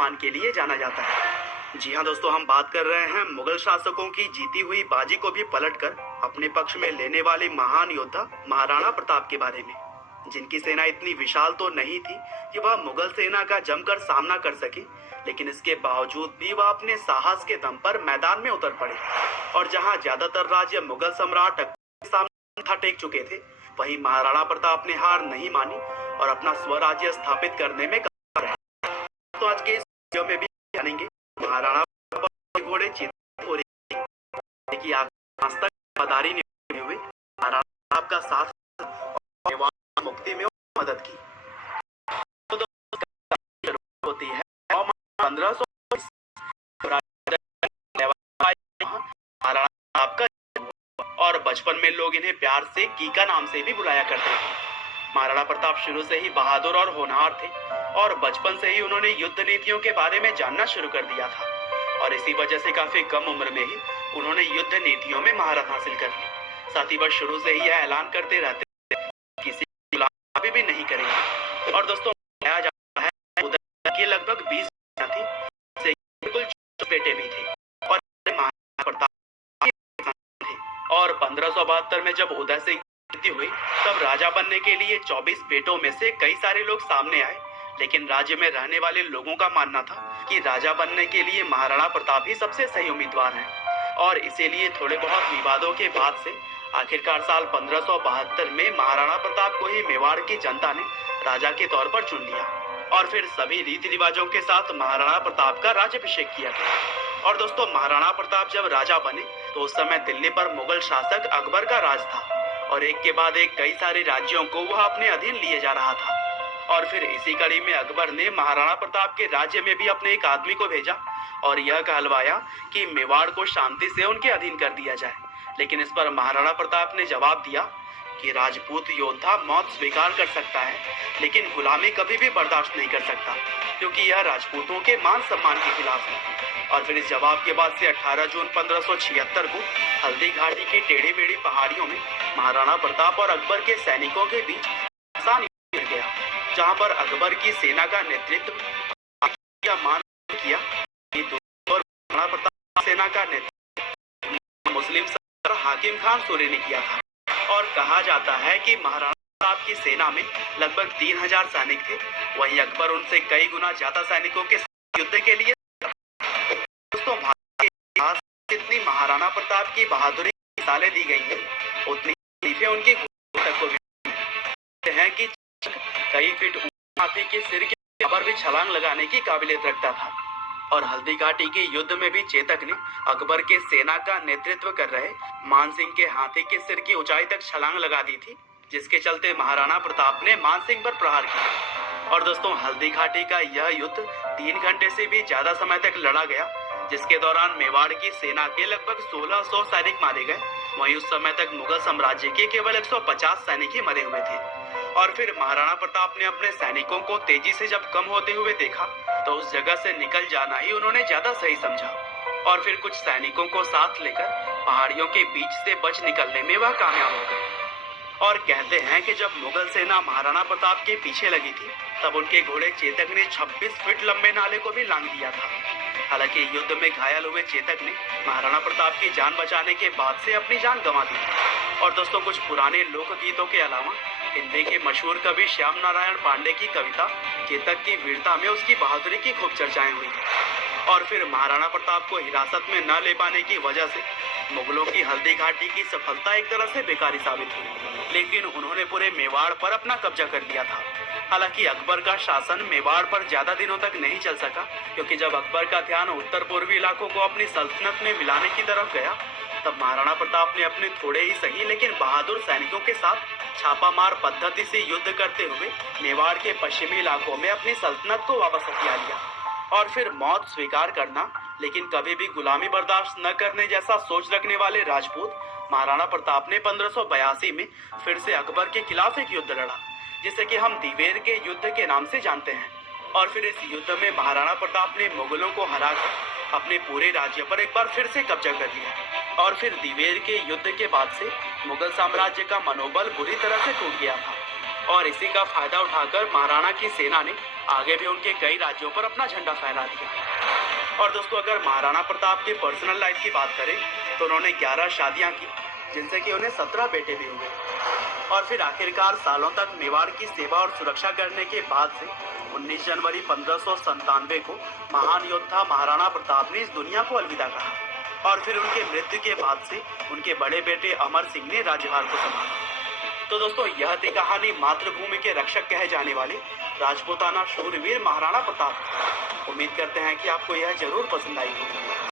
सम्मान के लिए जाना जाता है। जी हाँ दोस्तों, हम बात कर रहे हैं मुगल शासकों की जीती हुई बाजी को भी पलटकर अपने पक्ष में लेने वाले महान योद्धा महाराणा प्रताप के बारे में, जिनकी सेना इतनी विशाल तो नहीं थी कि वह मुगल सेना का जमकर सामना कर सके, लेकिन इसके बावजूद भी वह अपने साहस के दम पर मैदान में उतर पड़े। और जहां ज्यादातर राज्य मुगल सम्राट अकबर के सामने माथा टेक चुके थे, वहीं महाराणा प्रताप ने हार नहीं मानी और अपना स्वराज्य स्थापित करने में कामयाब रहे। तो आज के इस वीडियो में भी जानेंगे महाराणा प्रताप के घोड़े चितौड़ की आज तक वफादारी निभाते हुए महाराणा प्रताप का साथ और मेवाड़ मुक्ति में मदद की। तो होती है 1500 महाराणा प्रताप का, और बचपन में लोग इन्हें प्यार से कीका नाम से भी बुलाया करते थे। महाराणा प्रताप शुरू से ही बहादुर और होनहार थे और बचपन से ही उन्होंने युद्ध नीतियों के बारे में जानना शुरू कर दिया था, और इसी वजह से काफी कम उम्र में ही उन्होंने युद्ध नीतियों में महारत हासिल कर ली। साथ ही वह शुरू से ही यह ऐलान करते रहते थे किसी की गुलामी भी नहीं करेंगे। और दोस्तों, बताया जाता है उदय की लगभग 20 थी, बिल्कुल बेटे भी थे और महाराणा प्रताप थे। और 1572 में जब उदय सिंह हुई तब राजा बनने के लिए 24 बेटों में से कई सारे लोग सामने आए, लेकिन राज्य में रहने वाले लोगों का मानना था कि राजा बनने के लिए महाराणा प्रताप ही सबसे सही उम्मीदवार हैं, और इसीलिए थोड़े बहुत विवादों के बाद से आखिरकार साल 1572 में महाराणा प्रताप को ही मेवाड़ की जनता ने राजा के तौर पर चुन लिया और फिर सभी रीति रिवाजों के साथ महाराणा प्रताप का राज्याभिषेक किया गया। और दोस्तों, महाराणा प्रताप जब राजा बने तो उस समय दिल्ली पर मुगल शासक अकबर का राज था और एक के बाद एक कई सारे राज्यों को वह अपने अधीन लिए जा रहा था। और फिर इसी कड़ी में अकबर ने महाराणा प्रताप के राज्य में भी अपने एक आदमी को भेजा और यह कहलवाया कि मेवाड़ को शांति से उनके अधीन कर दिया जाए। लेकिन इस पर महाराणा प्रताप ने जवाब दिया कि राजपूत योद्धा मौत स्वीकार कर सकता है, लेकिन गुलामी कभी भी बर्दाश्त नहीं कर सकता, क्योंकि यह राजपूतों के मान सम्मान के खिलाफ है। और फिर इस जवाब के बाद से 18 जून 1576 को हल्दी घाटी की टेढ़ी मेढ़ी पहाड़ियों में महाराणा प्रताप और अकबर के सैनिकों के बीच आसान युद्ध गया, जहां पर अकबर की सेना का नेतृत्व मान किया कि महाराणा प्रताप सेना का नेतृत्व मुस्लिम सरदार हाकिम खान सूरी ने किया था। और कहा जाता है कि महाराणा प्रताप की सेना में लगभग 3000 सैनिक थे, वहीं अकबर उनसे कई गुना ज्यादा सैनिकों के युद्ध के लिए। दोस्तों, भारत के इतिहास में जितनी महाराणा प्रताप की बहादुरी की मिसालें दी गई हैं, उतनी तकलीफें उनकी को भी हैं कि कई फीट हाथी के सिर के बराबर भी छलांग लगाने की काबिलियत रखता था। और हल्दी घाटी के युद्ध में भी चेतक ने अकबर के सेना का नेतृत्व कर रहे मान सिंह के हाथी के सिर की ऊंचाई तक छलांग लगा दी थी, जिसके चलते महाराणा प्रताप ने मान सिंह पर प्रहार किया। और दोस्तों, हल्दी घाटी का यह युद्ध 3 घंटे से भी ज्यादा समय तक लड़ा गया, जिसके दौरान मेवाड़ की सेना के लगभग 1600 सैनिक मारे गए। वहीं उस समय तक मुगल साम्राज्य के केवल 150 सैनिक ही मरे हुए थे। और फिर महाराणा प्रताप ने अपने सैनिकों को तेजी से जब कम होते हुए देखा तो उस जगह से निकल जाना ही उन्होंने ज्यादा सही समझा, और फिर कुछ सैनिकों को साथ लेकर पहाड़ियों के बीच से बच निकलने में वह कामयाब हो गए। और कहते हैं कि जब मुगल सेना महाराणा प्रताप के पीछे लगी थी तब उनके घोड़े चेतक ने 26 फीट लंबे नाले को भी लांघ दिया था। हालांकि युद्ध में घायल हुए चेतक ने महाराणा प्रताप की जान बचाने के बाद से अपनी जान गंवा दी। और दोस्तों, कुछ पुराने लोकगीतों के अलावा हिंदी के मशहूर कवि श्याम नारायण पांडे की कविता चेतक की वीरता में उसकी बहादुरी की खूब चर्चाएं हुई। और फिर महाराणा प्रताप को हिरासत में न ले पाने की वजह से मुगलों की हल्दी घाटी की सफलता एक तरह से बेकारी साबित हुई, लेकिन उन्होंने पूरे मेवाड़ पर अपना कब्जा कर लिया था। हालांकि अकबर का शासन मेवाड़ पर ज्यादा दिनों तक नहीं चल सका, क्योंकि जब अकबर का ध्यान उत्तर पूर्वी इलाकों को अपनी सल्तनत में मिलाने की तरफ गया तब महाराणा प्रताप ने अपने थोड़े ही सही लेकिन बहादुर सैनिकों के साथ छापामार पद्धति से युद्ध करते हुए मेवाड़ के पश्चिमी इलाकों में अपनी सल्तनत को वापस हथिया लिया। और फिर मौत स्वीकार करना लेकिन कभी भी गुलामी बर्दाश्त न करने जैसा सोच रखने वाले राजपूत महाराणा प्रताप ने 1582 में फिर से अकबर के खिलाफ एक युद्ध लड़ा, जिसे कि हम दिवेर के युद्ध के नाम से जानते हैं। और फिर इस युद्ध में महाराणा प्रताप ने मुगलों को हराकर अपने पूरे राज्य पर एक बार फिर से कब्जा कर लिया। और फिर दिवेर के युद्ध के बाद से मुगल साम्राज्य का मनोबल बुरी तरह से टूट गया था, और इसी का फायदा उठाकर महाराणा की सेना ने आगे भी उनके कई राज्यों पर अपना झंडा फहरा दिया। और दोस्तों, अगर महाराणा प्रताप की पर्सनल लाइफ की बात करें तो उन्होंने 11 शादियां की, जिनसे कि उन्हें 17 बेटे भी हुए। और फिर आखिरकार सालों तक मेवाड़ की सेवा और सुरक्षा करने के बाद से 19 जनवरी 1597 को महान योद्धा महाराणा प्रताप ने इस दुनिया को अलविदा कहा। और फिर उनके मृत्यु के बाद से उनके बड़े बेटे अमर सिंह ने राज्यभार को संभाला। तो दोस्तों, यह थी कहानी मातृभूमि के रक्षक कहे जाने वाले राजपूताना शूरवीर महाराणा प्रताप। उम्मीद करते हैं कि आपको यह जरूर पसंद आई होगी।